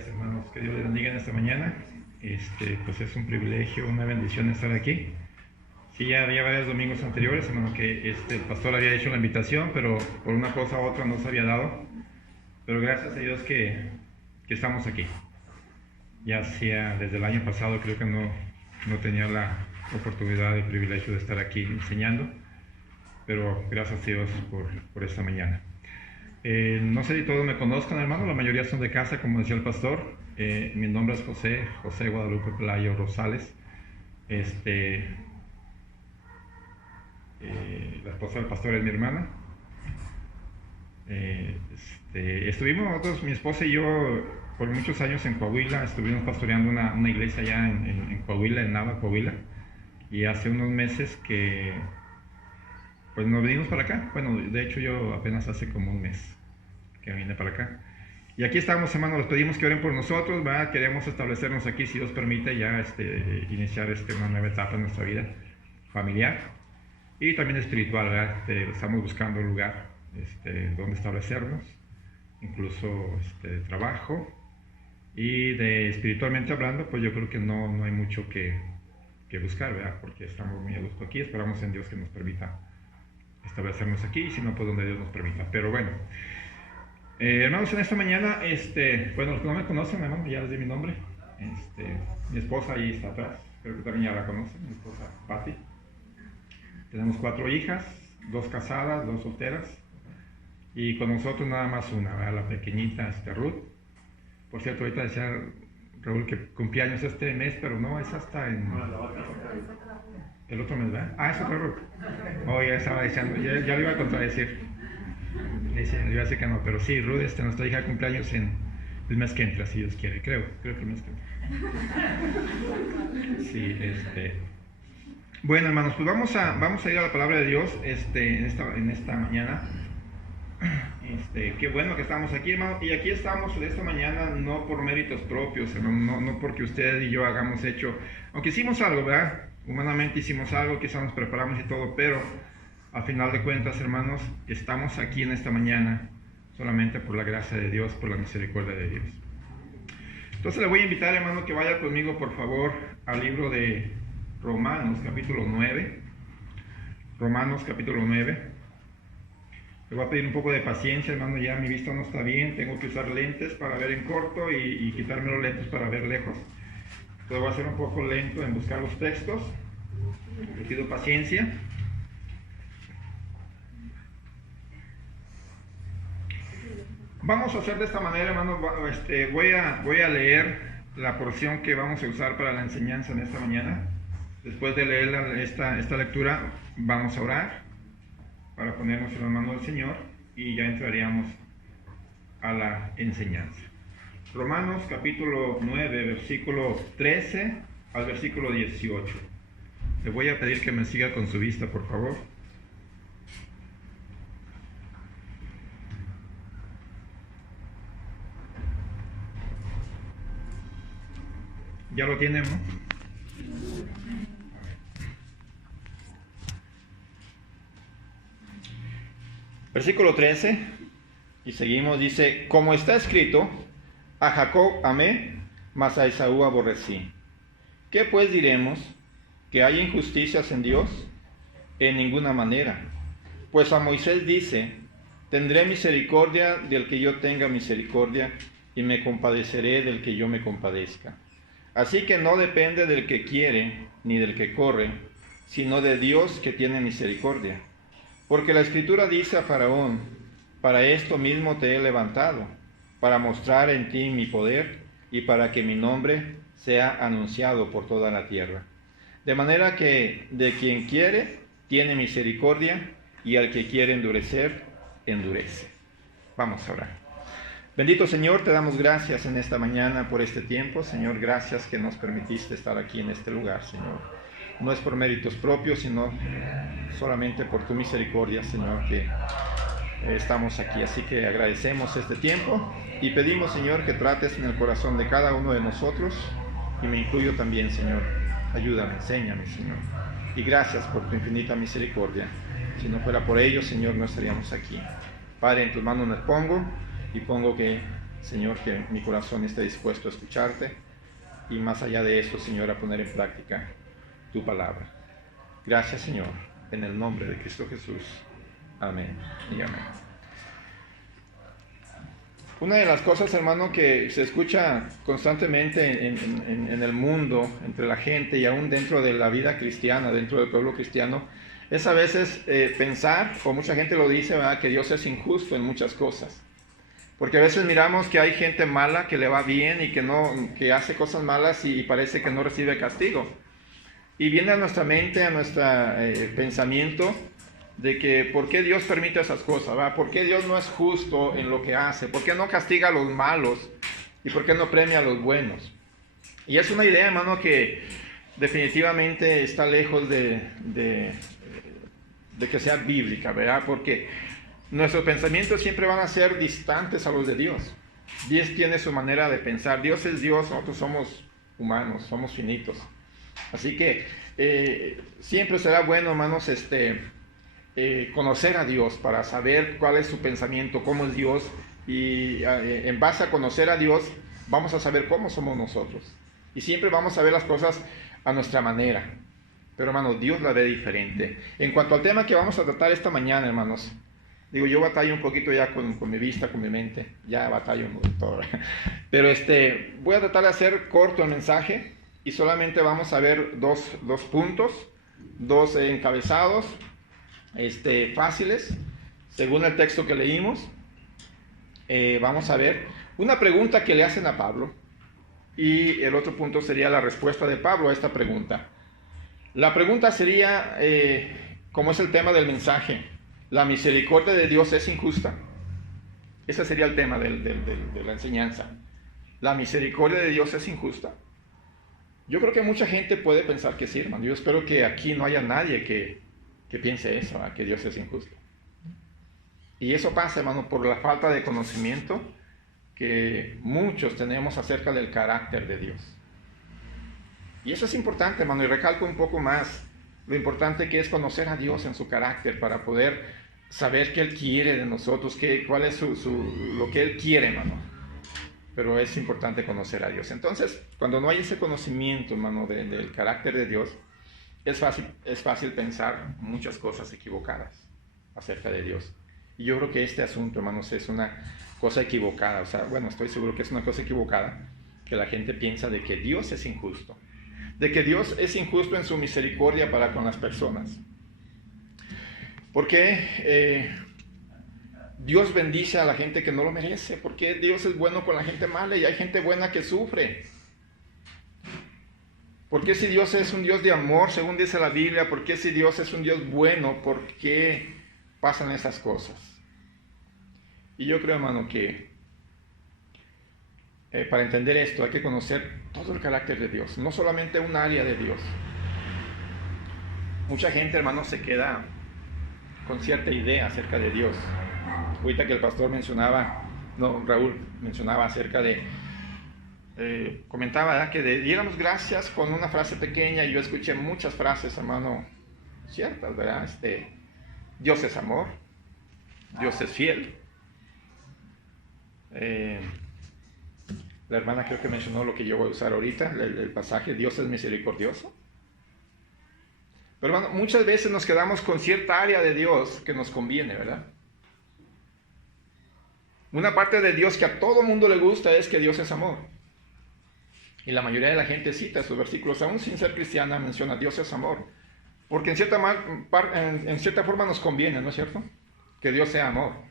días, hermanos. Que Dios les bendiga en esta mañana. Pues es un privilegio, una bendición estar aquí. Sí, ya había varios domingos anteriores, hermano, que el pastor había hecho la invitación, pero por una cosa u otra no se había dado. Pero gracias a Dios que estamos aquí. Ya sea desde el año pasado, creo que no tenía la oportunidad, el privilegio de estar aquí enseñando. Pero gracias a Dios por esta mañana. No sé si todos me conozcan, hermano, la mayoría son de casa, como decía el pastor. Mi nombre es José Guadalupe Pelayo Rosales. La esposa del pastor es mi hermana. Estuvimos nosotros, mi esposa y yo, por muchos años en Coahuila. Estuvimos pastoreando una iglesia allá en Coahuila, en Nava, Coahuila. Y hace unos meses que pues nos venimos para acá. Bueno, de hecho yo apenas hace como un mes que vine para acá. Y aquí estamos, hermanos, les pedimos que oren por nosotros, ¿verdad? Queremos establecernos aquí, si Dios permite, ya iniciar una nueva etapa en nuestra vida familiar y también espiritual, ¿verdad? Estamos buscando un lugar donde establecernos, incluso trabajo, y espiritualmente hablando, pues yo creo que no hay mucho que buscar, ¿verdad? Porque estamos muy a gusto aquí, esperamos en Dios que nos permita establecernos aquí, y si no, pues donde Dios nos permita. Pero bueno, hermanos, en esta mañana, bueno, los que no me conocen, hermanos, ya les di mi nombre. Mi esposa ahí está atrás, creo que también ya la conocen, mi esposa Patti. Tenemos 4 hijas, 2 casadas, 2 solteras, y con nosotros nada más una, ¿verdad? La pequeñita, Ruth. Por cierto, ahorita decía Raúl que cumpleaños este mes, pero no, es hasta en el otro mes, ¿verdad? Ah, es otra Ruth. Oh, ya estaba diciendo, ya lo iba a contradecir. Le iba a decir que no, pero sí, Ruth, nuestra hija cumpleaños en el mes que entra, si Dios quiere, creo que el mes que entra. Sí, Bueno, hermanos, pues vamos a ir a la palabra de Dios en esta mañana. Qué bueno que estamos aquí, hermano, y aquí estamos de esta mañana no por méritos propios, hermano, no porque usted y yo hagamos hecho, aunque hicimos algo, ¿verdad? Humanamente hicimos algo, quizás nos preparamos y todo, pero a final de cuentas, hermanos, estamos aquí en esta mañana solamente por la gracia de Dios, por la misericordia de Dios. Entonces le voy a invitar, hermano, que vaya conmigo, por favor, al libro de Romanos, capítulo 9. Romanos, capítulo 9. Le voy a pedir un poco de paciencia, hermano, ya mi vista no está bien, tengo que usar lentes para ver en corto y quitarme los lentes para ver lejos. Entonces voy a ser un poco lento en buscar los textos. Le pido paciencia. Vamos a hacer de esta manera, hermano. Voy a leer la porción que vamos a usar para la enseñanza en esta mañana. Después de leer esta lectura, vamos a orar para ponernos en las manos del Señor y ya entraríamos a la enseñanza. Romanos capítulo 9, versículo 13 al versículo 18. Le voy a pedir que me siga con su vista, por favor. ¿Ya lo tienen, no? Versículo 13, y seguimos, dice: como está escrito, a Jacob amé, mas a Esaú aborrecí. ¿Qué pues diremos? ¿Que hay injusticias en Dios? En ninguna manera. Pues a Moisés dice: tendré misericordia del que yo tenga misericordia, y me compadeceré del que yo me compadezca. Así que no depende del que quiere, ni del que corre, sino de Dios que tiene misericordia. Porque la Escritura dice a Faraón: para esto mismo te he levantado, para mostrar en ti mi poder, y para que mi nombre sea anunciado por toda la tierra. De manera que de quien quiere, tiene misericordia, y al que quiere endurecer, endurece. Vamos a orar. Bendito Señor, te damos gracias en esta mañana por este tiempo. Señor, gracias que nos permitiste estar aquí en este lugar, Señor. No es por méritos propios, sino solamente por tu misericordia, Señor, que estamos aquí. Así que agradecemos este tiempo y pedimos, Señor, que trates en el corazón de cada uno de nosotros, y me incluyo también, Señor. Ayúdame, enséñame, Señor. Y gracias por tu infinita misericordia. Si no fuera por ello, Señor, no estaríamos aquí. Padre, en tus manos me pongo, y pongo que Señor, que mi corazón esté dispuesto a escucharte y más allá de eso, Señor, a poner en práctica tu palabra. Gracias, Señor, en el nombre de Cristo Jesús. Amén y amén. Una de las cosas, hermano, que se escucha constantemente en el mundo, entre la gente y aún dentro de la vida cristiana, dentro del pueblo cristiano, es a veces pensar, o mucha gente lo dice, ¿verdad?, que Dios es injusto en muchas cosas. Porque a veces miramos que hay gente mala que le va bien y que hace cosas malas y parece que no recibe castigo. Y viene a nuestra mente, a nuestro pensamiento, de que ¿por qué Dios permite esas cosas? ¿Va? ¿Por qué Dios no es justo en lo que hace? ¿Por qué no castiga a los malos? ¿Y por qué no premia a los buenos? Y es una idea, hermano, que definitivamente está lejos de que sea bíblica, ¿verdad? Porque nuestros pensamientos siempre van a ser distantes a los de Dios. Dios tiene su manera de pensar. Dios es Dios, nosotros somos humanos, somos finitos. Así que siempre será bueno, hermanos, conocer a Dios para saber cuál es su pensamiento, cómo es Dios, y en base a conocer a Dios vamos a saber cómo somos nosotros, y siempre vamos a ver las cosas a nuestra manera, pero hermanos, Dios la ve diferente. En cuanto al tema que vamos a tratar esta mañana, hermanos, digo, yo batallo un poquito ya con mi vista, con mi mente, ya batallo con todo, pero voy a tratar de hacer corto el mensaje, y solamente vamos a ver dos puntos, dos encabezados, fáciles, según el texto que leímos. Vamos a ver una pregunta que le hacen a Pablo, y el otro punto sería la respuesta de Pablo a esta pregunta. La pregunta sería, como es el tema del mensaje, ¿la misericordia de Dios es injusta? Ese sería el tema de la enseñanza. ¿La misericordia de Dios es injusta? Yo creo que mucha gente puede pensar que sí, hermano. Yo espero que aquí no haya nadie que piense eso, que Dios es injusto. Y eso pasa, hermano, por la falta de conocimiento que muchos tenemos acerca del carácter de Dios. Y eso es importante, hermano, y recalco un poco más lo importante que es conocer a Dios en su carácter para poder saber qué Él quiere de nosotros, cuál es lo que Él quiere, hermano. Pero es importante conocer a Dios. Entonces, cuando no hay ese conocimiento, hermano, del carácter de Dios, es fácil pensar muchas cosas equivocadas acerca de Dios. Y yo creo que este asunto, hermanos, es una cosa equivocada. O sea, bueno, estoy seguro que es una cosa equivocada, que la gente piensa de que Dios es injusto. De que Dios es injusto en su misericordia para con las personas. Porque Dios bendice a la gente que no lo merece. Porque Dios es bueno con la gente mala y hay gente buena que sufre. ¿Por qué si Dios es un Dios de amor, según dice la Biblia? ¿Por qué si Dios es un Dios bueno? ¿Por qué pasan esas cosas? Y yo creo, hermano, que para entender esto hay que conocer todo el carácter de Dios, no solamente un área de Dios. Mucha gente, hermano, se queda con cierta idea acerca de Dios. Ahorita que el pastor Raúl mencionaba acerca de, comentaba, ¿verdad?, que diéramos gracias con una frase pequeña, y yo escuché muchas frases, hermano, ciertas, ¿verdad? Dios es amor, Dios es fiel. La hermana creo que mencionó lo que yo voy a usar ahorita, el pasaje, Dios es misericordioso. Pero hermano, muchas veces nos quedamos con cierta área de Dios que nos conviene, ¿verdad? Una parte de Dios que a todo mundo le gusta es que Dios es amor. Y la mayoría de la gente cita esos versículos, aún sin ser cristiana, menciona Dios es amor. Porque en cierta forma nos conviene, ¿no es cierto? Que Dios sea amor.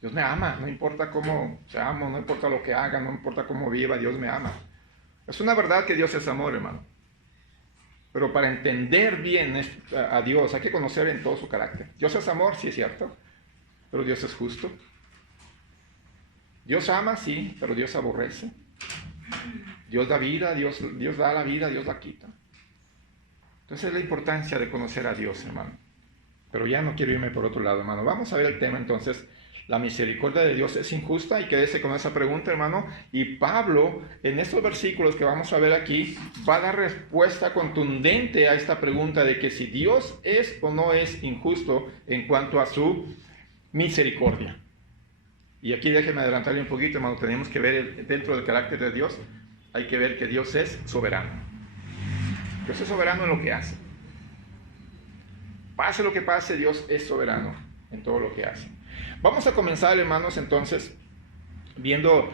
Dios me ama, no importa cómo seamos, no importa lo que haga, no importa cómo viva, Dios me ama. Es una verdad que Dios es amor, hermano. Pero para entender bien a Dios hay que conocer en todo su carácter. Dios es amor, sí es cierto, pero Dios es justo. Dios ama, sí, pero Dios aborrece. Dios da vida, Dios da la vida, Dios la quita. Entonces es la importancia de conocer a Dios, hermano. Pero ya no quiero irme por otro lado, hermano. Vamos a ver el tema entonces. La misericordia de Dios es injusta, y quédese con esa pregunta, hermano. Y Pablo, en estos versículos que vamos a ver aquí, va a dar respuesta contundente a esta pregunta de que si Dios es o no es injusto en cuanto a su misericordia. Y aquí déjenme adelantarle un poquito, hermano. Tenemos que ver dentro del carácter de Dios, hay que ver que Dios es soberano. Dios es soberano en lo que hace. Pase lo que pase, Dios es soberano en todo lo que hace. Vamos a comenzar, hermanos, entonces, viendo,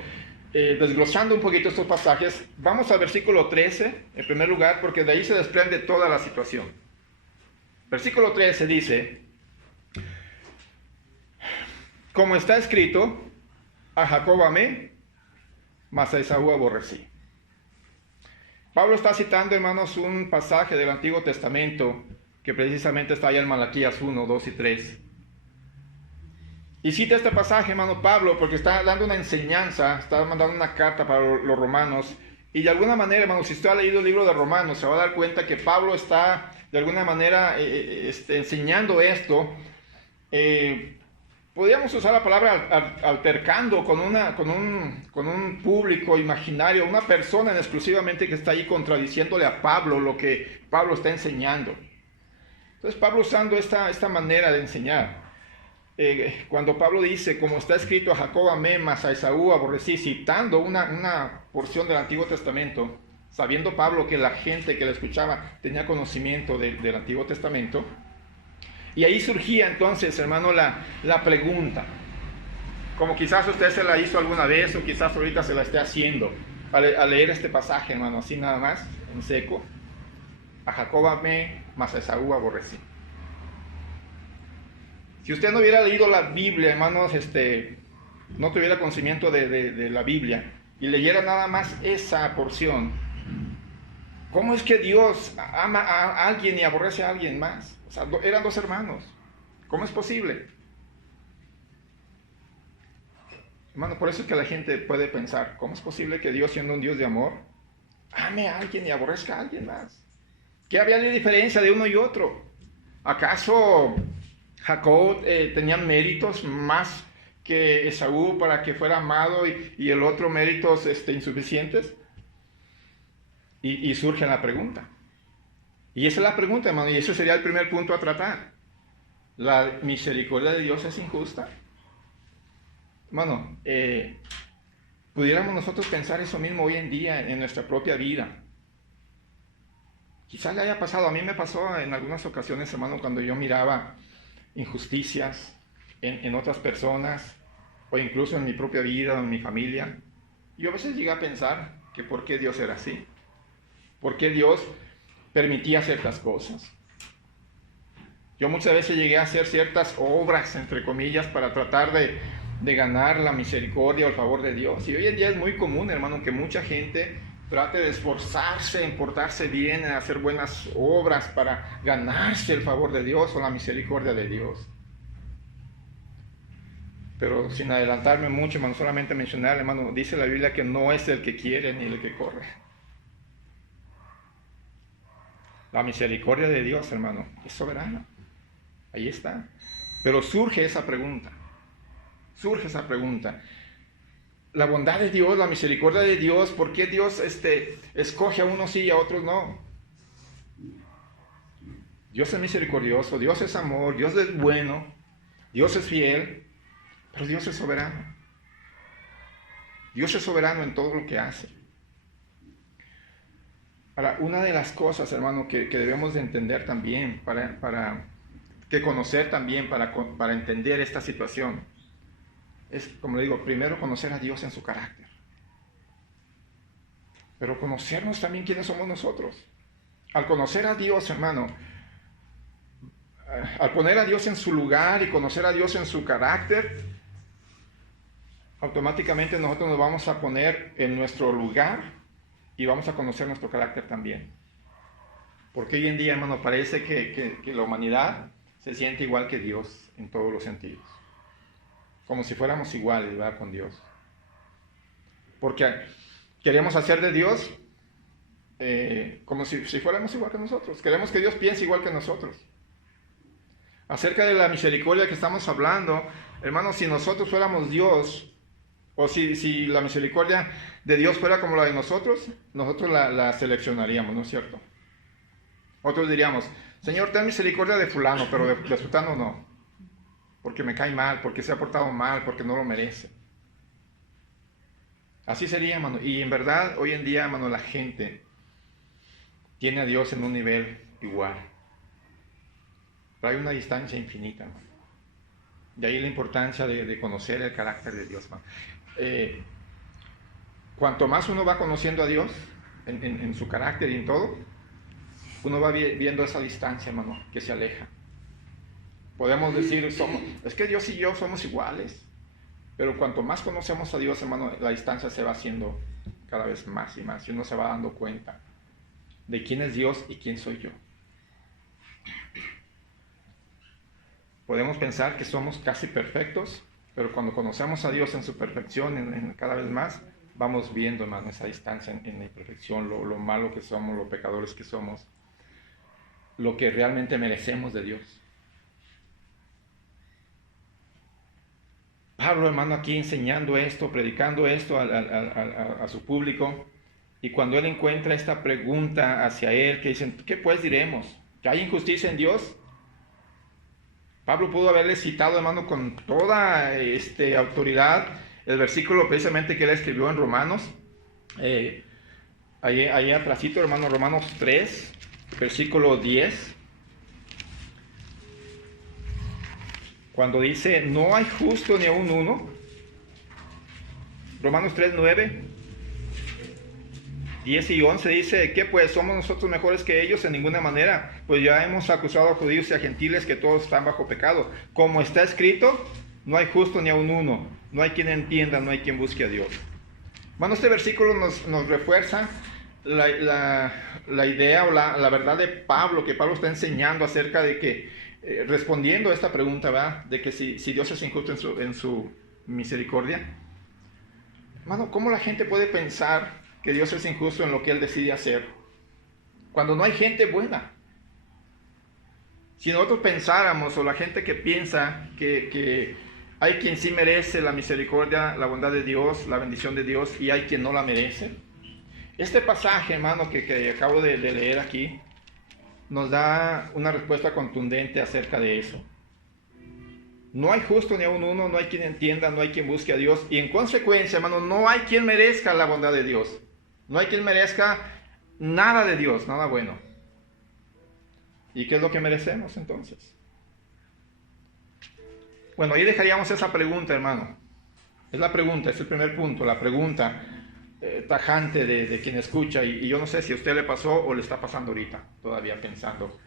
desglosando un poquito estos pasajes. Vamos al versículo 13, en primer lugar, porque de ahí se desprende toda la situación. Versículo 13 dice: como está escrito, a Jacob amé, mas a Esaú aborrecí. Pablo está citando, hermanos, un pasaje del Antiguo Testamento que precisamente está allá en Malaquías 1, 2 y 3. Y cita este pasaje, hermano Pablo, porque está dando una enseñanza, está mandando una carta para los romanos. Y de alguna manera, hermano, si usted ha leído el libro de Romanos, se va a dar cuenta que Pablo está, de alguna manera, enseñando esto. Podríamos usar la palabra altercando con un público imaginario, una persona exclusivamente que está ahí contradiciéndole a Pablo lo que Pablo está enseñando. Entonces Pablo usando esta manera de enseñar, cuando Pablo dice, como está escrito, a Jacob amé, mas a Esaú aborrecí, citando una porción del Antiguo Testamento, sabiendo Pablo que la gente que le escuchaba tenía conocimiento del Antiguo Testamento. Y ahí surgía entonces, hermano, la pregunta, como quizás usted se la hizo alguna vez o quizás ahorita se la esté haciendo, al leer este pasaje, hermano, así nada más, en seco. A Jacob amé, mas a Esaú aborrecí. Si usted no hubiera leído la Biblia, hermanos, no tuviera conocimiento de la Biblia y leyera nada más esa porción, ¿cómo es que Dios ama a alguien y aborrece a alguien más? O sea, eran dos hermanos. ¿Cómo es posible? Hermano, por eso es que la gente puede pensar, ¿cómo es posible que Dios, siendo un Dios de amor, ame a alguien y aborrezca a alguien más? ¿Qué había de diferencia de uno y otro? ¿Acaso Jacob tenía méritos más que Esaú para que fuera amado y el otro méritos insuficientes? Y surge la pregunta. Y esa es la pregunta, hermano, y ese sería el primer punto a tratar. ¿La misericordia de Dios es injusta? Hermano, pudiéramos nosotros pensar eso mismo hoy en día en nuestra propia vida. Quizás le haya pasado, a mí me pasó en algunas ocasiones, hermano, cuando yo miraba injusticias en otras personas, o incluso en mi propia vida, en mi familia. Yo a veces llegué a pensar que por qué Dios era así. ¿Por qué Dios permitía ciertas cosas? Yo muchas veces llegué a hacer ciertas obras, entre comillas, para tratar de ganar la misericordia o el favor de Dios. Y hoy en día es muy común, hermano, que mucha gente trate de esforzarse en portarse bien, en hacer buenas obras para ganarse el favor de Dios o la misericordia de Dios. Pero sin adelantarme mucho, hermano, solamente mencionar, hermano, dice la Biblia que no es el que quiere ni el que corre. La misericordia de Dios, hermano, es soberana. Ahí está. Pero surge esa pregunta. La bondad de Dios, la misericordia de Dios, ¿por qué Dios escoge a unos sí y a otros no? Dios es misericordioso, Dios es amor, Dios es bueno, Dios es fiel, pero Dios es soberano. Dios es soberano en todo lo que hace. Ahora, una de las cosas, hermano, que debemos de entender también, que conocer también para entender esta situación, es, como le digo, primero conocer a Dios en su carácter. Pero conocernos también quiénes somos nosotros. Al conocer a Dios, hermano, al poner a Dios en su lugar y conocer a Dios en su carácter, automáticamente nosotros nos vamos a poner en nuestro lugar y vamos a conocer nuestro carácter también. Porque hoy en día, hermano, parece que la humanidad se siente igual que Dios en todos los sentidos. Como si fuéramos iguales, ¿verdad?, con Dios. Porque queremos hacer de Dios como si fuéramos igual que nosotros. Queremos que Dios piense igual que nosotros. Acerca de la misericordia que estamos hablando, hermanos, si nosotros fuéramos Dios, o si la misericordia de Dios fuera como la de nosotros la seleccionaríamos, ¿no es cierto? Otros diríamos, Señor, ten misericordia de fulano, pero de fulano no. Porque me cae mal, porque se ha portado mal, porque no lo merece. Así sería, hermano. Y en verdad, hoy en día, hermano, la gente tiene a Dios en un nivel igual. Pero hay una distancia infinita, hermano. De ahí la importancia de conocer el carácter de Dios, hermano. Cuanto más uno va conociendo a Dios en su carácter y en todo, uno va viendo esa distancia, hermano, que se aleja. Podemos decir, es que Dios y yo somos iguales. Pero cuanto más conocemos a Dios, hermano, la distancia se va haciendo cada vez más y más. Y uno se va dando cuenta de quién es Dios y quién soy yo. Podemos pensar que somos casi perfectos, pero cuando conocemos a Dios en su perfección, cada vez más, vamos viendo, hermano, esa distancia en la imperfección, lo malo que somos, los pecadores que somos, lo que realmente merecemos de Dios. Pablo, hermano, aquí enseñando esto, predicando esto a su público, y cuando él encuentra esta pregunta hacia él, que dicen, ¿qué pues diremos? ¿Que hay injusticia en Dios? Pablo pudo haberle citado, hermano, con toda autoridad, el versículo precisamente que él escribió en Romanos, ahí atrásito, hermano, Romanos 3, versículo 10, cuando dice, no hay justo ni aun uno. Romanos 3, 9, 10 y 11 dice, ¿qué pues? ¿Somos nosotros mejores que ellos? En ninguna manera, pues ya hemos acusado a judíos y a gentiles que todos están bajo pecado. Como está escrito, no hay justo ni aun uno, no hay quien entienda, no hay quien busque a Dios. Bueno, este versículo nos refuerza la idea o la verdad de Pablo, que Pablo está enseñando acerca de que, respondiendo a esta pregunta, ¿verdad? De que si Dios es injusto en su misericordia. Hermano, ¿cómo la gente puede pensar que Dios es injusto en lo que Él decide hacer cuando no hay gente buena? Si nosotros pensáramos, o la gente que piensa que hay quien sí merece la misericordia, la bondad de Dios, la bendición de Dios, y hay quien no la merece. Este pasaje, hermano, que acabo de leer aquí, nos da una respuesta contundente acerca de eso. No hay justo ni aun uno, no hay quien entienda, no hay quien busque a Dios, y en consecuencia, hermano, no hay quien merezca la bondad de Dios. No hay quien merezca nada de Dios, nada bueno. ¿Y qué es lo que merecemos entonces? Bueno, ahí dejaríamos esa pregunta, hermano. Es la pregunta, es el primer punto, la pregunta tajante de quien escucha. Y yo no sé si a usted le pasó o le está pasando ahorita, todavía pensando.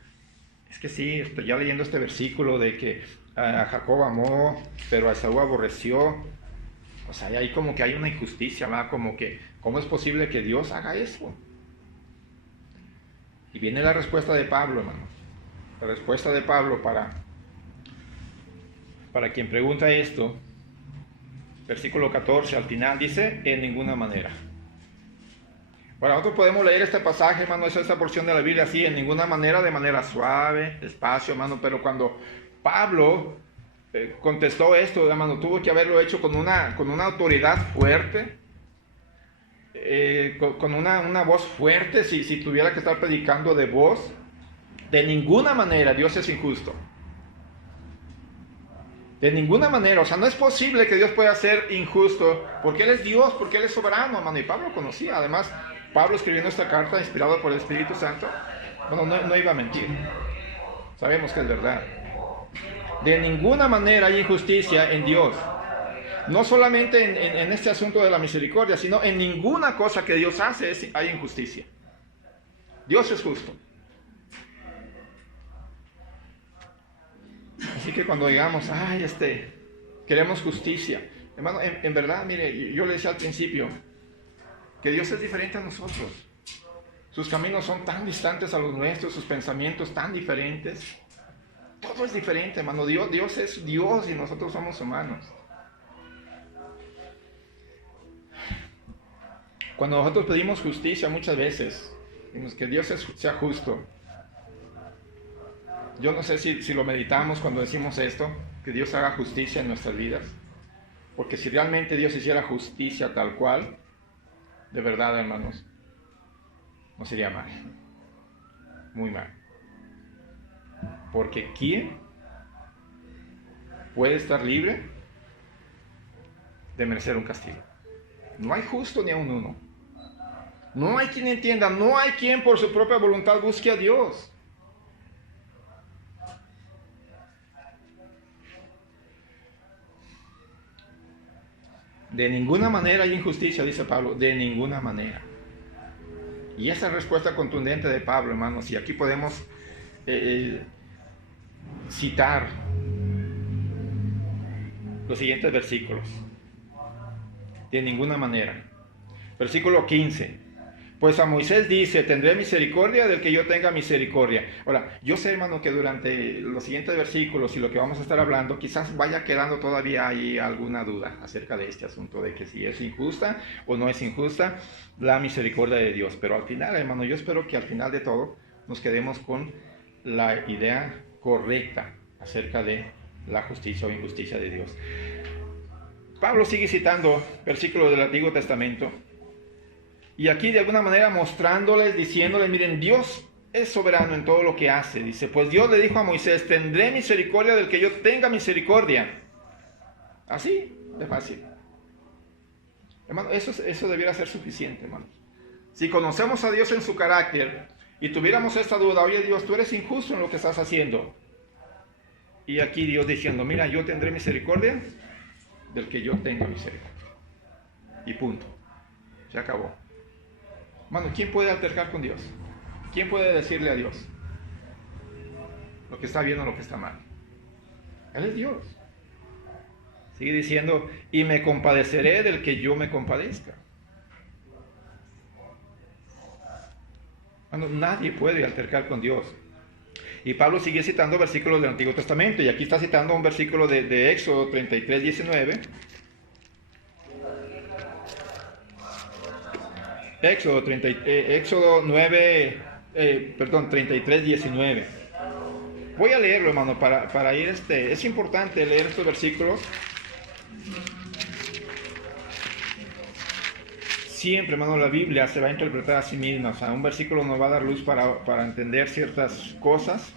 Es que sí, estoy ya leyendo este versículo de que a Jacob amó, pero a Esaú aborreció. O sea, ahí como que hay una injusticia, ¿verdad? Como que, ¿cómo es posible que Dios haga eso? Y viene la respuesta de Pablo, hermano. La respuesta de Pablo para quien pregunta esto, versículo 14 al final dice, en ninguna manera. Bueno, nosotros podemos leer este pasaje, hermano, esta porción de la Biblia así, en ninguna manera, de manera suave, despacio, hermano, pero cuando Pablo contestó esto, hermano, tuvo que haberlo hecho con una autoridad fuerte, con una voz fuerte, si tuviera que estar predicando de voz. De ninguna manera Dios es injusto. De ninguna manera, o sea, no es posible que Dios pueda ser injusto, porque Él es Dios, porque Él es soberano, hermano, y Pablo conocía. Además, Pablo escribiendo esta carta, inspirado por el Espíritu Santo, bueno, no iba a mentir. Sabemos que es verdad. De ninguna manera hay injusticia en Dios. No solamente en este asunto de la misericordia, sino en ninguna cosa que Dios hace hay injusticia. Dios es justo. Así que cuando digamos, queremos justicia, hermano, en verdad, mire, yo le decía al principio, que Dios es diferente a nosotros. Sus caminos son tan distantes a los nuestros, sus pensamientos tan diferentes. Todo es diferente, hermano. Dios es Dios y nosotros somos humanos. Cuando nosotros pedimos justicia muchas veces, decimos que Dios sea justo. Yo no sé si lo meditamos cuando decimos esto, que Dios haga justicia en nuestras vidas. Porque si realmente Dios hiciera justicia tal cual, de verdad, hermanos, nos iría mal. Muy mal. Porque ¿quién puede estar libre de merecer un castigo? No hay justo ni a un uno. No hay quien entienda, no hay quien por su propia voluntad busque a Dios. De ninguna manera hay injusticia, dice Pablo, de ninguna manera. Y esa es la respuesta contundente de Pablo, hermanos, y aquí podemos citar los siguientes versículos. De ninguna manera. Versículo 15. Pues a Moisés dice, tendré misericordia del que yo tenga misericordia. Ahora, yo sé, hermano, que durante los siguientes versículos y lo que vamos a estar hablando, quizás vaya quedando todavía ahí alguna duda acerca de este asunto, de que si es injusta o no es injusta la misericordia de Dios. Pero al final, hermano, yo espero que al final de todo nos quedemos con la idea correcta acerca de la justicia o injusticia de Dios. Pablo sigue citando versículos del Antiguo Testamento. Y aquí de alguna manera mostrándoles, diciéndoles, miren, Dios es soberano en todo lo que hace. Dice, pues Dios le dijo a Moisés, tendré misericordia del que yo tenga misericordia. Así de fácil. Hermano, eso debiera ser suficiente, hermano. Si conocemos a Dios en su carácter y tuviéramos esta duda, oye Dios, tú eres injusto en lo que estás haciendo. Y aquí Dios diciendo, mira, yo tendré misericordia del que yo tenga misericordia. Y punto. Se acabó. Hermano, ¿quién puede altercar con Dios? ¿Quién puede decirle a Dios lo que está bien o lo que está mal? Él es Dios. Sigue diciendo, y me compadeceré del que yo me compadezca. Hermano, nadie puede altercar con Dios. Y Pablo sigue citando versículos del Antiguo Testamento, y aquí está citando un versículo de Éxodo 33, 19. Éxodo 33, 19. Voy a leerlo, hermano, para ir es importante leer estos versículos. Siempre, hermano, la Biblia se va a interpretar a sí misma. O sea, un versículo nos va a dar luz para entender ciertas cosas.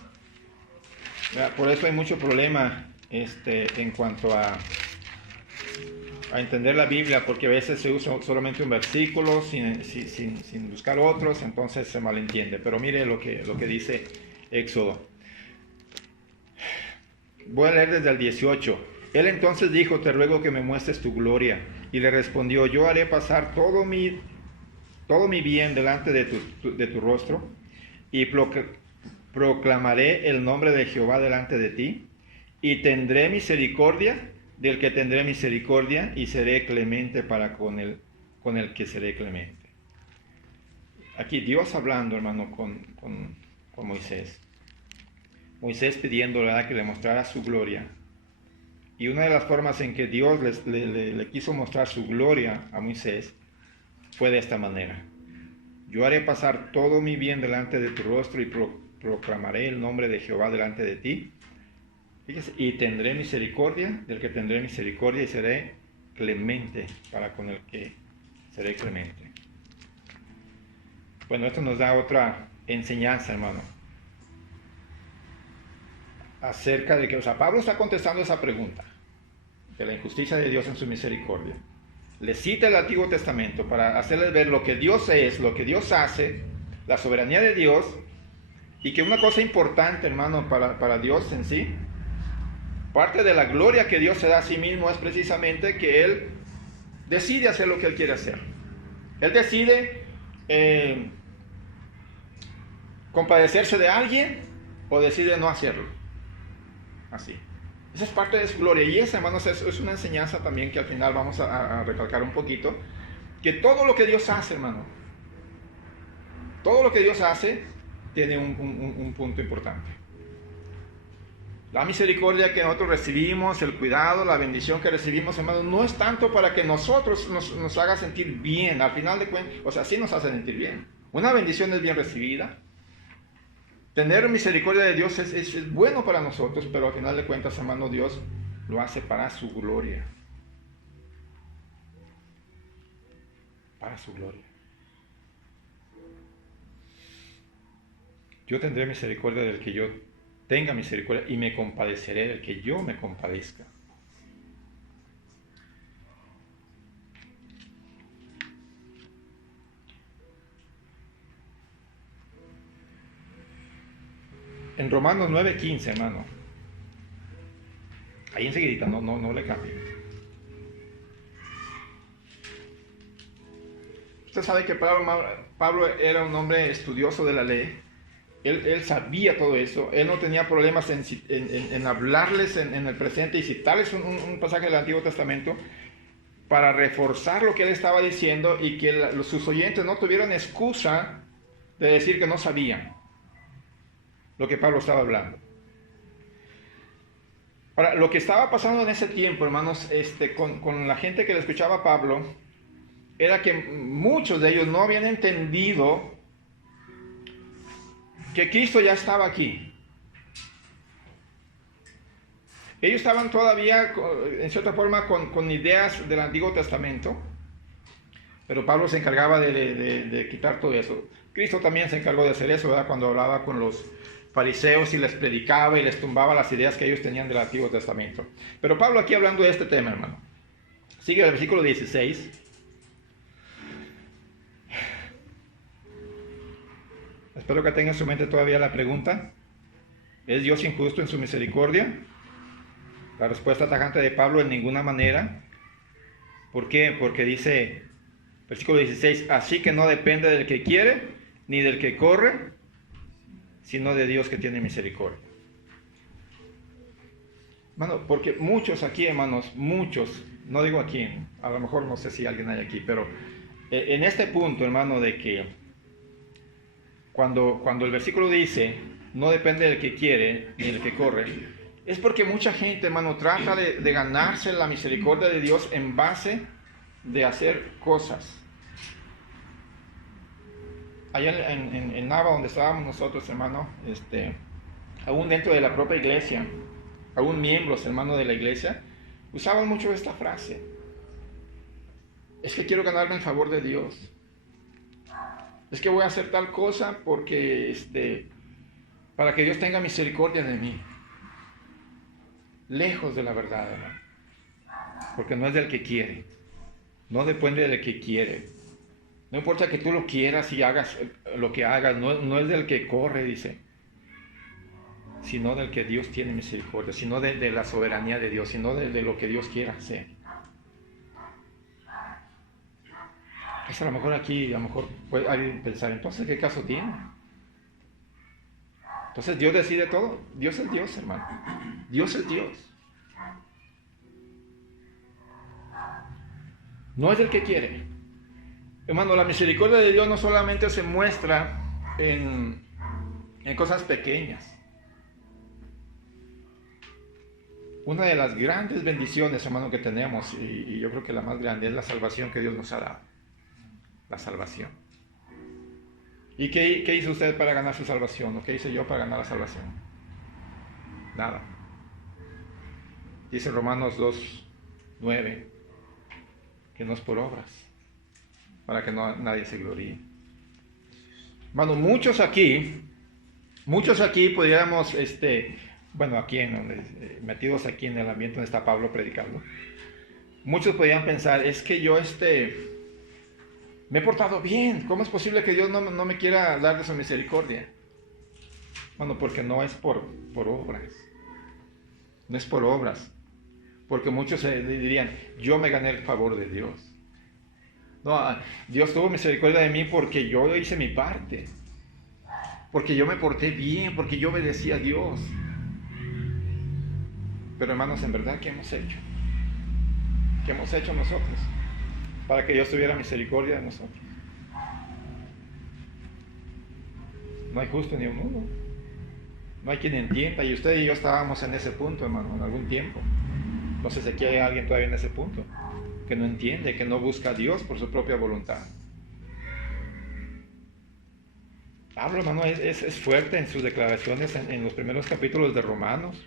Por eso hay mucho problema en cuanto a entender la Biblia, porque a veces se usa solamente un versículo sin buscar otros, entonces se malentiende. Pero mire lo que dice Éxodo. Voy a leer desde el 18. Él entonces dijo, te ruego que me muestres tu gloria. Y le respondió, yo haré pasar todo mi bien delante de tu rostro, y proclamaré el nombre de Jehová delante de ti, y tendré misericordia del que tendré misericordia, y seré clemente para con el que seré clemente. Aquí Dios hablando, hermano, con Moisés. Moisés pidiendo, ¿verdad?, que le mostrara su gloria. Y una de las formas en que Dios le quiso mostrar su gloria a Moisés fue de esta manera. Yo haré pasar todo mi bien delante de tu rostro, y proclamaré el nombre de Jehová delante de ti. Fíjese, y tendré misericordia del que tendré misericordia, y seré clemente para con el que seré clemente. Bueno, esto nos da otra enseñanza, hermano, acerca de que, o sea, Pablo está contestando esa pregunta de la injusticia de Dios en su misericordia. Le cita el Antiguo Testamento para hacerles ver lo que Dios es, lo que Dios hace, la soberanía de Dios, y que una cosa importante, hermano, para Dios en sí, parte de la gloria que Dios se da a sí mismo es precisamente que Él decide hacer lo que Él quiere hacer. Él decide compadecerse de alguien o decide no hacerlo. Así. Esa es parte de su gloria. Y esa, hermanos, es una enseñanza también que al final vamos a recalcar un poquito. Que todo lo que Dios hace, hermano, todo lo que Dios hace tiene un punto importante. La misericordia que nosotros recibimos, el cuidado, la bendición que recibimos, hermano, no es tanto para que nosotros nos haga sentir bien. Al final de cuentas, o sea, sí nos hace sentir bien. Una bendición es bien recibida. Tener misericordia de Dios es bueno para nosotros, pero al final de cuentas, hermano, Dios lo hace para su gloria. Para su gloria. Yo tendré misericordia del que yo tenga misericordia, y me compadeceré del que yo me compadezca. En Romanos 9:15, hermano. Ahí enseguida, no le cambie. Usted sabe que Pablo era un hombre estudioso de la ley. Él sabía todo eso. Él no tenía problemas en hablarles en el presente y citarles un pasaje del Antiguo Testamento para reforzar lo que él estaba diciendo y que sus oyentes no tuvieran excusa de decir que no sabían lo que Pablo estaba hablando. Ahora, lo que estaba pasando en ese tiempo, hermanos, con la gente que le escuchaba a Pablo, era que muchos de ellos no habían entendido que Cristo ya estaba aquí. Ellos estaban todavía, en cierta forma, con ideas del Antiguo Testamento, pero Pablo se encargaba de quitar todo eso. Cristo también se encargó de hacer eso, ¿verdad? Cuando hablaba con los fariseos y les predicaba y les tumbaba las ideas que ellos tenían del Antiguo Testamento. Pero Pablo aquí hablando de este tema, hermano. Sigue el versículo 16. Espero que tenga en su mente todavía la pregunta. ¿Es Dios injusto en su misericordia? La respuesta tajante de Pablo: en ninguna manera. ¿Por qué? Porque dice, versículo 16, así que no depende del que quiere, ni del que corre, sino de Dios que tiene misericordia. Hermano, porque muchos aquí, hermanos, muchos, no digo aquí, a lo mejor no sé si alguien hay aquí, pero en este punto, hermano, de que cuando el versículo dice, no depende del que quiere, ni del que corre, es porque mucha gente, hermano, trata de ganarse la misericordia de Dios en base de hacer cosas. Allá en Nava, donde estábamos nosotros, hermano, aún dentro de la propia iglesia, aún miembros, hermano, de la iglesia, usaban mucho esta frase: es que quiero ganarme el favor de Dios. Es que voy a hacer tal cosa porque, para que Dios tenga misericordia de mí. Lejos de la verdad, hermano. Porque no es del que quiere. No depende del que quiere. No importa que tú lo quieras y hagas lo que hagas, no es del que corre, dice, sino del que Dios tiene misericordia, sino de la soberanía de Dios, sino de lo que Dios quiera hacer. Es a lo mejor aquí, a lo mejor puede alguien pensar, entonces, ¿qué caso tiene? Entonces, ¿Dios decide todo? Dios es Dios, hermano. Dios es Dios. No es del que quiere. Hermano, la misericordia de Dios no solamente se muestra en cosas pequeñas. Una de las grandes bendiciones, hermano, que tenemos, y yo creo que la más grande, es la salvación que Dios nos ha dado. La salvación. ¿Y qué hizo usted para ganar su salvación? ¿O qué hice yo para ganar la salvación? Nada. Dice Romanos 2:9 que no es por obras, para que nadie se gloríe. Hermano, muchos aquí pudiéramos, aquí metidos aquí en el ambiente donde está Pablo predicando, muchos podrían pensar, es que yo me he portado bien, ¿cómo es posible que Dios no me quiera dar de su misericordia? Bueno, porque no es por obras, no es por obras, porque muchos dirían, yo me gané el favor de Dios. No, Dios tuvo misericordia de mí porque yo hice mi parte, porque yo me porté bien, porque yo obedecí a Dios. Pero hermanos, en verdad, ¿qué hemos hecho? ¿Qué hemos hecho nosotros para que Dios tuviera misericordia de nosotros? No hay justo ni un uno. No hay quien entienda. Y usted y yo estábamos en ese punto, hermano, en algún tiempo. No sé si aquí hay alguien todavía en ese punto, que no entiende, que no busca a Dios por su propia voluntad. Pablo, hermano, es fuerte en sus declaraciones en los primeros capítulos de Romanos,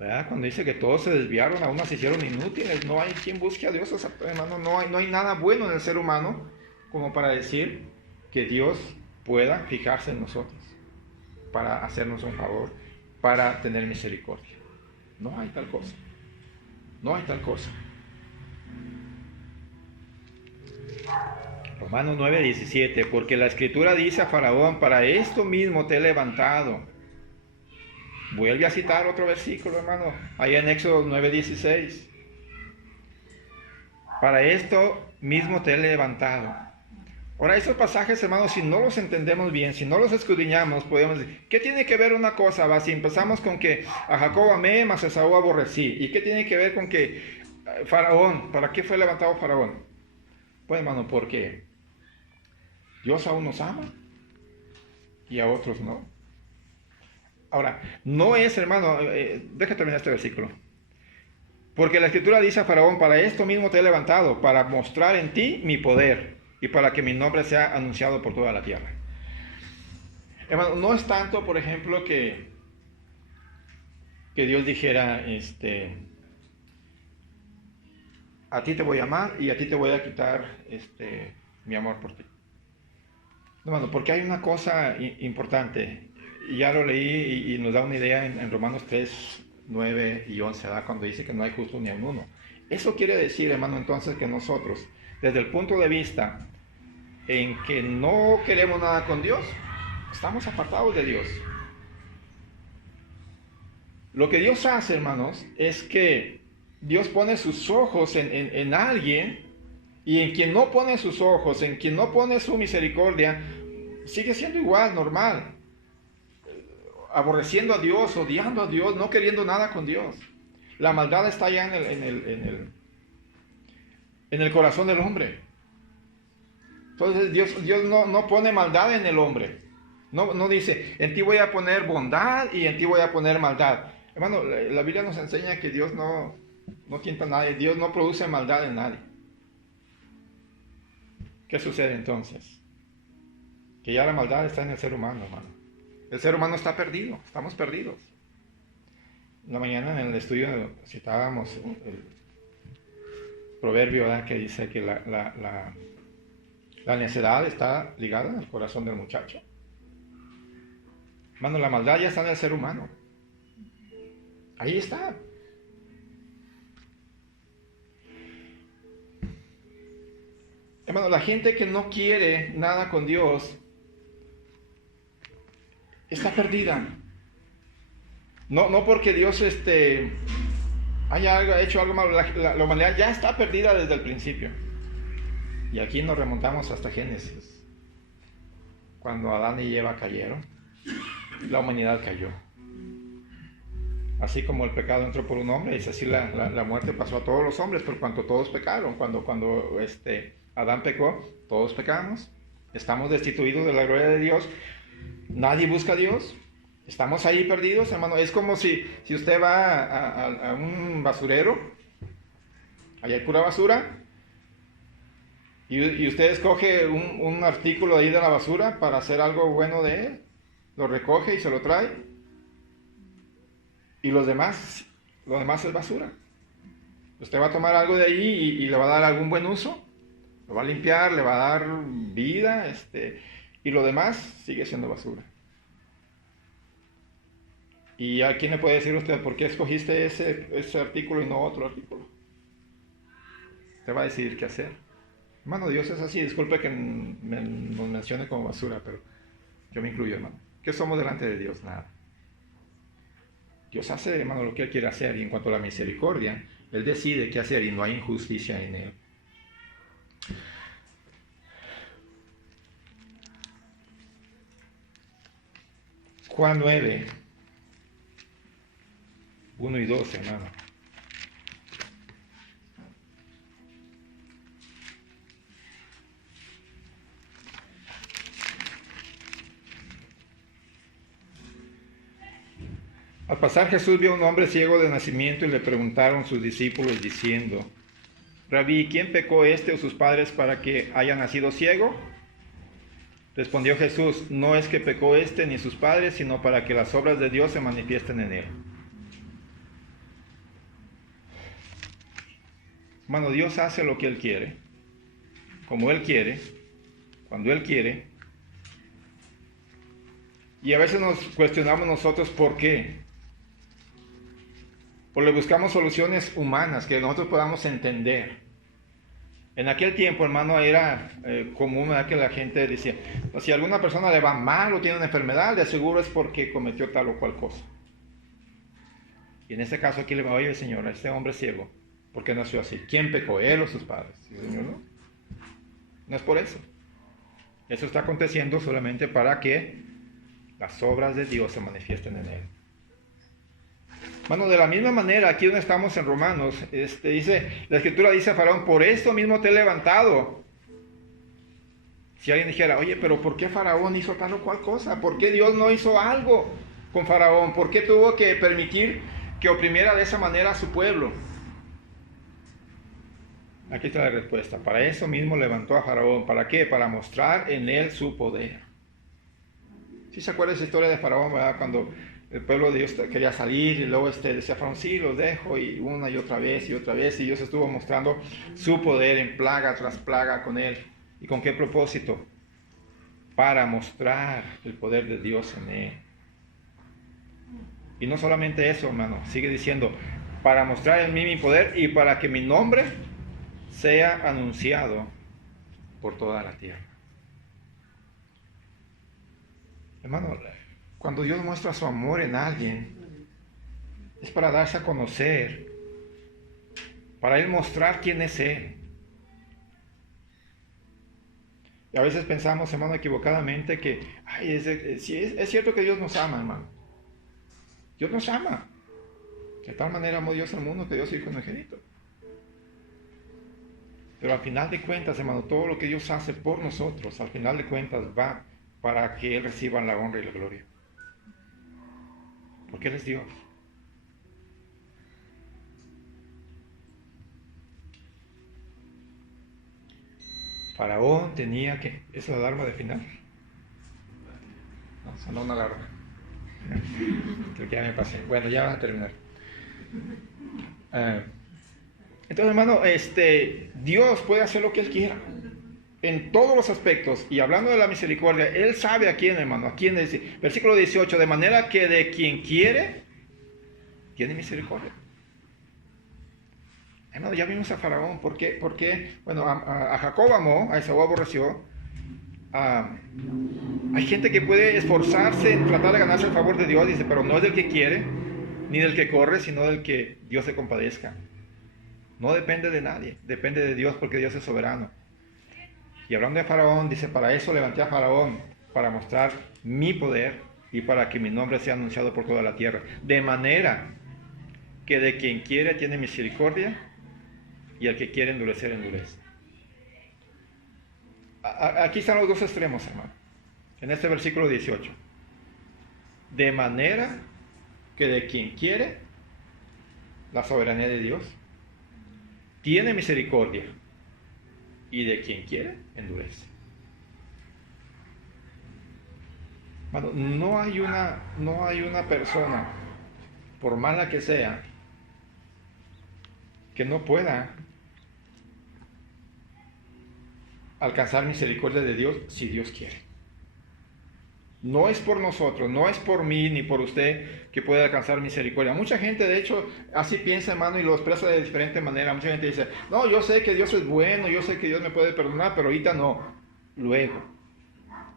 ¿verdad? Cuando dice que todos se desviaron, aún se hicieron inútiles. No hay quien busque a Dios, hermano. No hay nada bueno en el ser humano como para decir que Dios pueda fijarse en nosotros para hacernos un favor, para tener misericordia. No hay tal cosa. No hay tal cosa. Romanos 9:17, porque la Escritura dice a Faraón, para esto mismo te he levantado. Vuelve a citar otro versículo, hermano, ahí en Éxodo 9:16. Para esto mismo te he levantado. Ahora, estos pasajes, hermanos, si no los entendemos bien, si no los escudriñamos, podemos decir, ¿qué tiene que ver una cosa? Va, si empezamos con que a Jacob amé, mas a Esaú aborrecí. ¿Y qué tiene que ver con que Faraón, para qué fue levantado Faraón? Pues, hermano, porque Dios aún nos ama y a otros no. Ahora, no es, hermano, deja terminar este versículo. Porque la Escritura dice a Faraón, para esto mismo te he levantado, para mostrar en ti mi poder y para que mi nombre sea anunciado por toda la tierra. Hermano, no es tanto, por ejemplo, que Dios dijera, a ti te voy a amar y a ti te voy a quitar mi amor por ti. No, hermano, porque hay una cosa importante, y ya lo leí y nos da una idea en Romanos 3, 9 y 11, ¿verdad? Cuando dice que no hay justo ni a uno. Eso quiere decir, hermano, entonces que nosotros, desde el punto de vista en que no queremos nada con Dios, estamos apartados de Dios. Lo que Dios hace, hermanos, es que Dios pone sus ojos en alguien, y en quien no pone sus ojos, en quien no pone su misericordia, sigue siendo igual, normal, aborreciendo a Dios, odiando a Dios, no queriendo nada con Dios. La maldad está allá en el corazón del hombre. Entonces Dios no pone maldad en el hombre. No dice, en ti voy a poner bondad y en ti voy a poner maldad. Hermano, la Biblia nos enseña que Dios no tienta a nadie, Dios no produce maldad en nadie. ¿Qué sucede entonces? Que ya la maldad está en el ser humano, hermano. El ser humano está perdido, estamos perdidos. En la mañana en el estudio citábamos el proverbio, ¿verdad?, que dice que la necedad está ligada al corazón del muchacho. Hermano, la maldad ya está en el ser humano. Ahí está. Hermano, la gente que no quiere nada con Dios está perdida. No porque Dios haya hecho algo malo. La humanidad ya está perdida desde el principio. Y aquí nos remontamos hasta Génesis. Cuando Adán y Eva cayeron, la humanidad cayó. Así como el pecado entró por un hombre, y así la muerte pasó a todos los hombres, por cuanto todos pecaron. Cuando Adán pecó, todos pecamos. Estamos destituidos de la gloria de Dios. Nadie busca a Dios. Estamos ahí perdidos, hermano. Es como si usted va a un basurero, allá hay pura basura, y usted escoge un artículo ahí de la basura para hacer algo bueno de él, lo recoge y se lo trae, y lo demás es basura. Usted va a tomar algo de ahí y le va a dar algún buen uso, lo va a limpiar, le va a dar vida, y lo demás sigue siendo basura. ¿Y a quién le puede decir usted por qué escogiste ese artículo y no otro artículo? Usted va a decidir qué hacer. Hermano, Dios es así. Disculpe que nos mencione como basura, pero yo me incluyo, hermano. ¿Qué somos delante de Dios? Nada. Dios hace, hermano, lo que Él quiere hacer, y en cuanto a la misericordia, Él decide qué hacer y no hay injusticia en Él. Juan 9, 1 y 2, hermano. Al pasar Jesús vio a un hombre ciego de nacimiento y le preguntaron sus discípulos diciendo, Rabí, ¿quién pecó o sus padres para que haya nacido ciego? Respondió Jesús, no es que pecó ni sus padres, sino para que las obras de Dios se manifiesten en él. Hermano, Dios hace lo que Él quiere, como Él quiere, cuando Él quiere. Y a veces nos cuestionamos nosotros por qué. O le buscamos soluciones humanas que nosotros podamos entender. En aquel tiempo, hermano, era común, ¿verdad?, que la gente decía, pues, si a alguna persona le va mal o tiene una enfermedad, de seguro es porque cometió tal o cual cosa. Y en este caso aquí le va, oye, Señor, a este hombre ciego, ¿por qué nació así? ¿Quién pecó, él o sus padres? Y el Señor, no. No es por eso. Eso está aconteciendo solamente para que las obras de Dios se manifiesten en él. Bueno, de la misma manera, aquí donde estamos en Romanos, la Escritura dice a Faraón, por esto mismo te he levantado. Si alguien dijera, oye, pero ¿por qué Faraón hizo tal o cual cosa? ¿Por qué Dios no hizo algo con Faraón? ¿Por qué tuvo que permitir que oprimiera de esa manera a su pueblo? Aquí está la respuesta. Para eso mismo levantó a Faraón. ¿Para qué? Para mostrar en él su poder. ¿Sí se acuerda esa historia de Faraón, verdad? Cuando el pueblo de Dios quería salir y luego decía Faraón, sí, los dejo, y una y otra vez, y Dios estuvo mostrando su poder en plaga tras plaga con él. ¿Y con qué propósito? Para mostrar el poder de Dios en él. Y no solamente eso, hermano, sigue diciendo, para mostrar en mí mi poder y para que mi nombre sea anunciado por toda la tierra. Hermano, cuando Dios muestra su amor en alguien, es para darse a conocer, para Él mostrar quién es Él. Y a veces pensamos, hermano, equivocadamente que, es cierto que Dios nos ama, hermano. Dios nos ama. De tal manera amó Dios al mundo que Dios hizo unigénito. Pero al final de cuentas, hermano, todo lo que Dios hace por nosotros, al final de cuentas va para que Él reciba la honra y la gloria. Porque Él es Dios. Faraón tenía que... ¿Es la alarma de final? No, sonó una alarma. Creo que ya me pasé. Bueno, ya vas a terminar. Entonces, hermano, Dios puede hacer lo que Él quiera. En todos los aspectos. Y hablando de la misericordia, Él sabe a quién, hermano. A quién es. Versículo 18. De manera que de quien quiere, tiene misericordia. Hermano, ya vimos a Faraón. ¿Por qué? Bueno, a Jacob amó, a Esaú aborreció. Hay gente que puede esforzarse en tratar de ganarse el favor de Dios, dice, pero no es del que quiere, ni del que corre, sino del que Dios se compadezca. No depende de nadie, depende de Dios, porque Dios es soberano. Y hablando de Faraón, dice, para eso levanté a Faraón, para mostrar mi poder y para que mi nombre sea anunciado por toda la tierra. De manera que de quien quiere tiene misericordia y al que quiere endurecer, endurece. Aquí están los dos extremos, hermano, en este versículo 18. De manera que de quien quiere, la soberanía de Dios, tiene misericordia, y de quien quiere, endurece. Bueno, no hay una persona, por mala que sea, que no pueda alcanzar misericordia de Dios si Dios quiere. No es por nosotros, no es por mí ni por usted que puede alcanzar misericordia. Mucha gente, de hecho, así piensa, hermano, y lo expresa de diferente manera. Mucha gente dice, no, yo sé que Dios es bueno, yo sé que Dios me puede perdonar, pero ahorita no. Luego,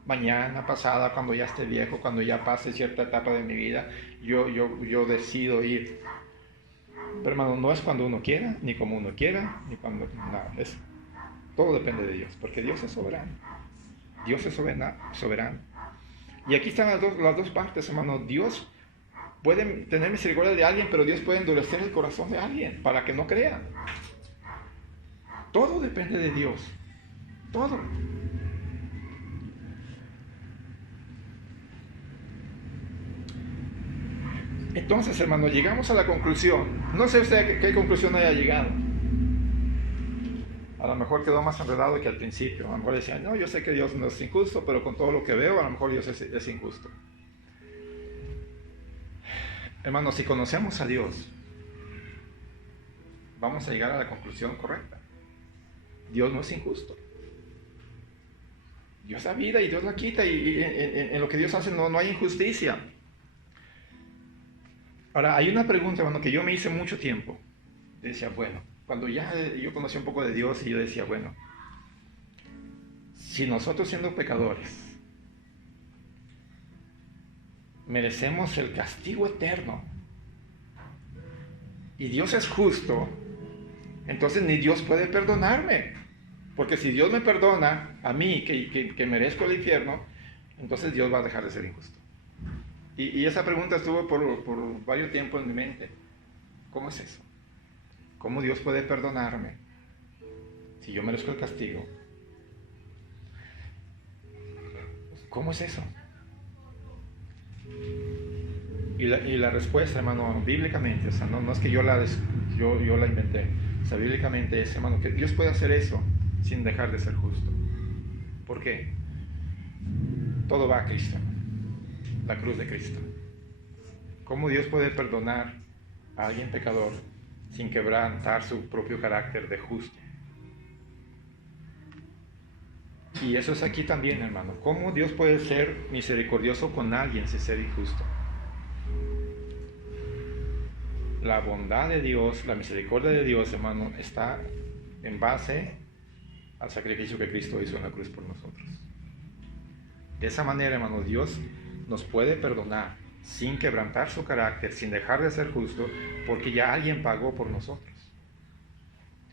mañana, pasada, cuando ya esté viejo, cuando ya pase cierta etapa de mi vida, yo decido ir. Pero, hermano, no es cuando uno quiera, ni como uno quiera, ni cuando nada. Todo depende de Dios, porque Dios es soberano. Dios es soberano. Y aquí están las dos partes, hermano. Dios puede tener misericordia de alguien, pero Dios puede endurecer el corazón de alguien para que no crea. Todo depende de Dios. Todo. Entonces, hermano, llegamos a la conclusión. No sé usted qué conclusión haya llegado. A lo mejor quedó más enredado que al principio. A lo mejor decían, no, yo sé que Dios no es injusto, pero con todo lo que veo, a lo mejor Dios es injusto. Hermano, si conocemos a Dios, vamos a llegar a la conclusión correcta. Dios no es injusto. Dios da vida y Dios la quita, y en lo que Dios hace no hay injusticia. Ahora, hay una pregunta, hermano, que yo me hice mucho tiempo. Decía, bueno, cuando ya yo conocí un poco de Dios y yo decía, bueno, si nosotros siendo pecadores merecemos el castigo eterno y Dios es justo, entonces ni Dios puede perdonarme, porque si Dios me perdona a mí que merezco el infierno, entonces Dios va a dejar de ser injusto. Y esa pregunta estuvo por varios tiempos en mi mente. ¿Cómo es eso? ¿Cómo Dios puede perdonarme si yo merezco el castigo? ¿Cómo es eso? Y la respuesta, hermano, bíblicamente, o sea, no es que yo la inventé, o sea, bíblicamente es, hermano, que Dios puede hacer eso sin dejar de ser justo. ¿Por qué? Todo va a Cristo, la cruz de Cristo. ¿Cómo Dios puede perdonar a alguien pecador sin quebrantar su propio carácter de justo? Y eso es aquí también, hermano. ¿Cómo Dios puede ser misericordioso con alguien sin ser injusto? La bondad de Dios, la misericordia de Dios, hermano, está en base al sacrificio que Cristo hizo en la cruz por nosotros. De esa manera, hermano, Dios nos puede perdonar sin quebrantar su carácter, sin dejar de ser justo, porque ya alguien pagó por nosotros.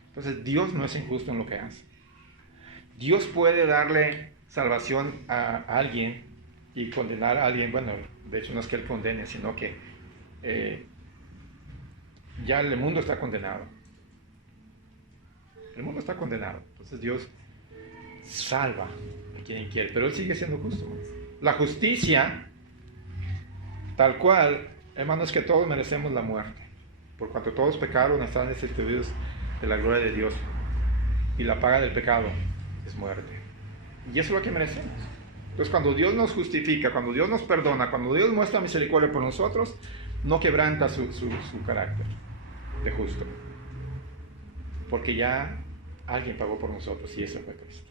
Entonces, Dios no es injusto en lo que hace. Dios puede darle salvación a alguien y condenar a alguien. Bueno, de hecho no es que Él condene, sino que ya el mundo está condenado. El mundo está condenado. Entonces Dios salva a quien quiere, pero Él sigue siendo justo. La justicia, tal cual, hermanos, es que todos merecemos la muerte. Por cuanto todos pecaron, están destituidos de la gloria de Dios. Y la paga del pecado es muerte. Y eso es lo que merecemos. Entonces, cuando Dios nos justifica, cuando Dios nos perdona, cuando Dios muestra misericordia por nosotros, no quebranta su carácter de justo. Porque ya alguien pagó por nosotros y ese fue Cristo.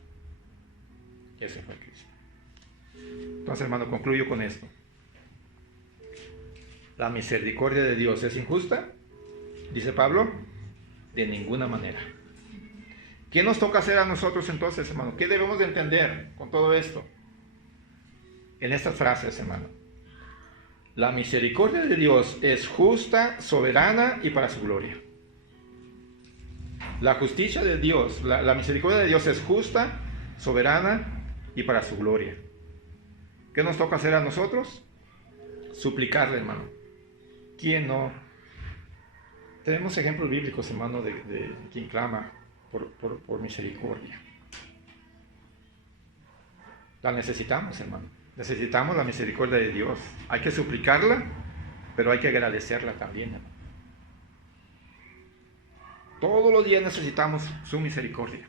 Ese fue Cristo. Entonces, hermano, concluyo con esto. ¿La misericordia de Dios es injusta? Dice Pablo, de ninguna manera. ¿Qué nos toca hacer a nosotros entonces, hermano? ¿Qué debemos de entender con todo esto? En estas frases, hermano. La misericordia de Dios es justa, soberana y para su gloria. La justicia de Dios, la misericordia de Dios es justa, soberana y para su gloria. ¿Qué nos toca hacer a nosotros? Suplicarle, hermano. ¿Quién no? Tenemos ejemplos bíblicos, hermano, de quien clama por misericordia. La necesitamos, hermano. Necesitamos la misericordia de Dios. Hay que suplicarla, pero hay que agradecerla también, hermano. Todos los días necesitamos su misericordia.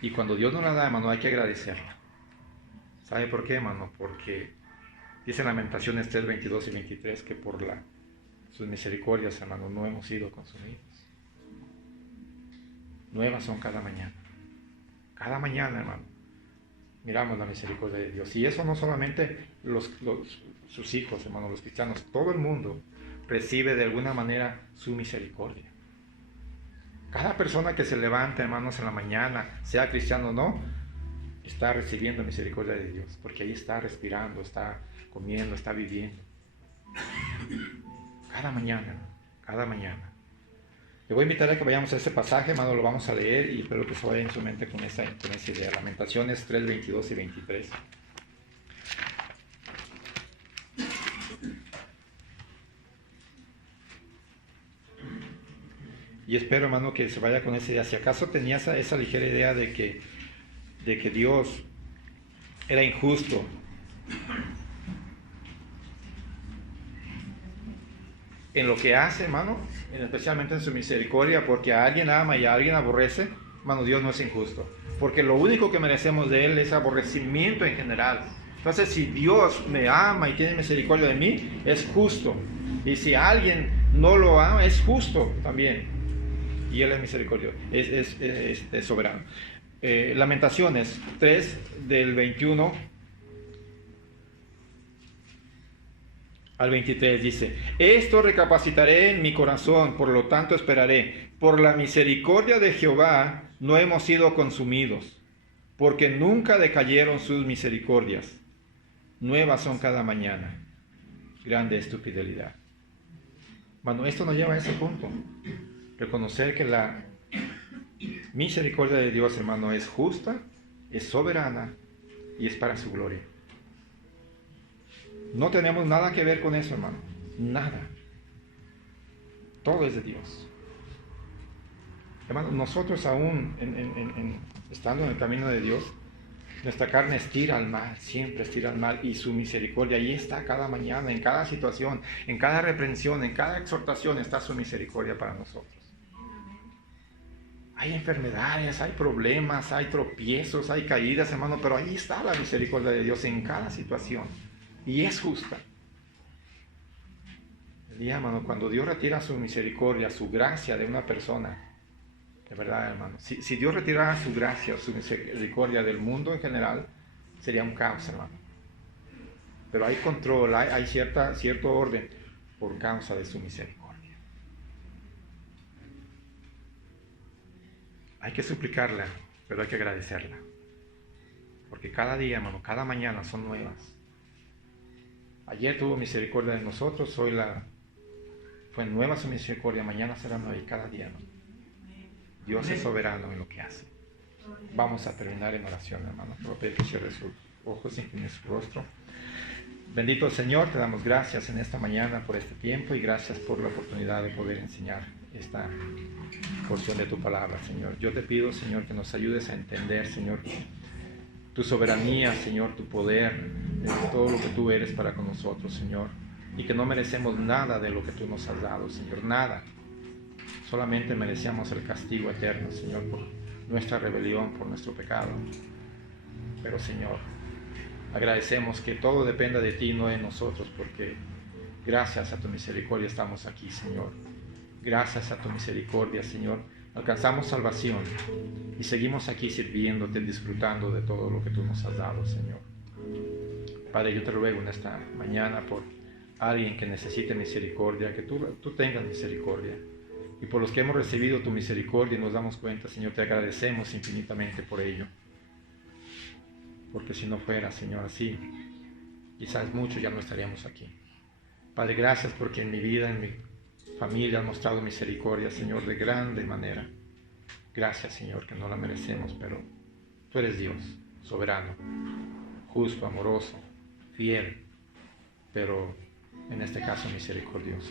Y cuando Dios nos la da, hermano, hay que agradecerla. ¿Sabe por qué, hermano? Porque dice en Lamentaciones 3, 22 y 23 que por sus misericordias, hermano, no hemos sido consumidos. Nuevas son cada mañana. Cada mañana, hermano, miramos la misericordia de Dios. Y eso no solamente sus hijos, hermano, los cristianos, todo el mundo recibe de alguna manera su misericordia. Cada persona que se levanta, hermanos, en la mañana, sea cristiano o no, está recibiendo misericordia de Dios, porque ahí está respirando, está comiendo, está viviendo. Cada mañana, cada mañana. Le voy a invitar a que vayamos a este pasaje, hermano, lo vamos a leer y espero que se vaya en su mente con esa idea. Lamentaciones 3, 22 y 23. Y espero, hermano, que se vaya con esa idea. Si acaso tenía esa ligera idea de que Dios era injusto, en lo que hace, hermano, especialmente en su misericordia, porque a alguien ama y a alguien aborrece, hermano, Dios no es injusto, porque lo único que merecemos de Él es aborrecimiento en general. Entonces, si Dios me ama y tiene misericordia de mí, es justo, y si alguien no lo ama, es justo también, y Él es misericordioso, es soberano. Lamentaciones 3 del 21 al 23 dice: esto recapacitaré en mi corazón, por lo tanto esperaré. Por la misericordia de Jehová no hemos sido consumidos, porque nunca decayeron sus misericordias. Nuevas son cada mañana. Grande es tu fidelidad. Bueno, esto nos lleva a ese punto. Reconocer que la misericordia de Dios, hermano, es justa, es soberana y es para su gloria. No tenemos nada que ver con eso, hermano. Nada. Todo es de Dios. Hermano, nosotros aún estando en el camino de Dios, nuestra carne estira al mal, siempre estira al mal, y su misericordia ahí está cada mañana, en cada situación, en cada reprensión, en cada exhortación está su misericordia para nosotros. Hay enfermedades, hay problemas, hay tropiezos, hay caídas, hermano, pero ahí está la misericordia de Dios en cada situación, y es justa. El día, hermano, cuando Dios retira su misericordia, su gracia de una persona, de verdad, hermano, si Dios retirara su gracia, su misericordia del mundo en general, sería un caos, hermano. Pero hay control, hay cierto orden por causa de su misericordia. Hay que suplicarla, pero hay que agradecerla. Porque cada día, hermano, cada mañana son nuevas. Ayer tuvo misericordia de nosotros, hoy fue nueva su misericordia, mañana será nueva y cada día, hermano. Dios es soberano en lo que hace. Vamos a terminar en oración, hermano. Voy a pedir que cierre sus ojos y incline su rostro. Bendito Señor, te damos gracias en esta mañana por este tiempo y gracias por la oportunidad de poder enseñar esta porción de tu palabra, Señor. Yo te pido, Señor, que nos ayudes a entender, Señor, tu soberanía, Señor, tu poder, todo lo que tú eres para con nosotros, Señor, y que no merecemos nada de lo que tú nos has dado, Señor, nada. Solamente merecíamos el castigo eterno, Señor, por nuestra rebelión, por nuestro pecado. Pero, Señor, agradecemos que todo dependa de ti, no de nosotros, porque gracias a tu misericordia estamos aquí, Señor. Gracias a tu misericordia, Señor, alcanzamos salvación y seguimos aquí sirviéndote, disfrutando de todo lo que tú nos has dado, Señor. Padre, yo te ruego en esta mañana por alguien que necesite misericordia, que tú tengas misericordia. Y por los que hemos recibido tu misericordia y nos damos cuenta, Señor, te agradecemos infinitamente por ello. Porque si no fuera, Señor, así, quizás muchos ya no estaríamos aquí. Padre, gracias porque en mi vida, en mi familia has mostrado misericordia, Señor, de grande manera. Gracias, Señor, que no la merecemos, pero tú eres Dios, soberano, justo, amoroso, fiel, pero en este caso misericordioso.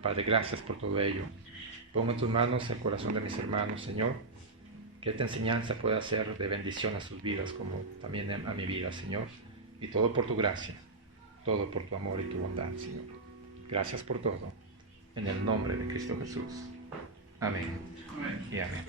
Padre, gracias por todo ello. Pongo en tus manos el corazón de mis hermanos, Señor, que esta enseñanza pueda ser de bendición a sus vidas, como también a mi vida, Señor, y todo por tu gracia, todo por tu amor y tu bondad, Señor. Gracias por todo, en el nombre de Cristo Jesús. Amén. Amén. Y amén.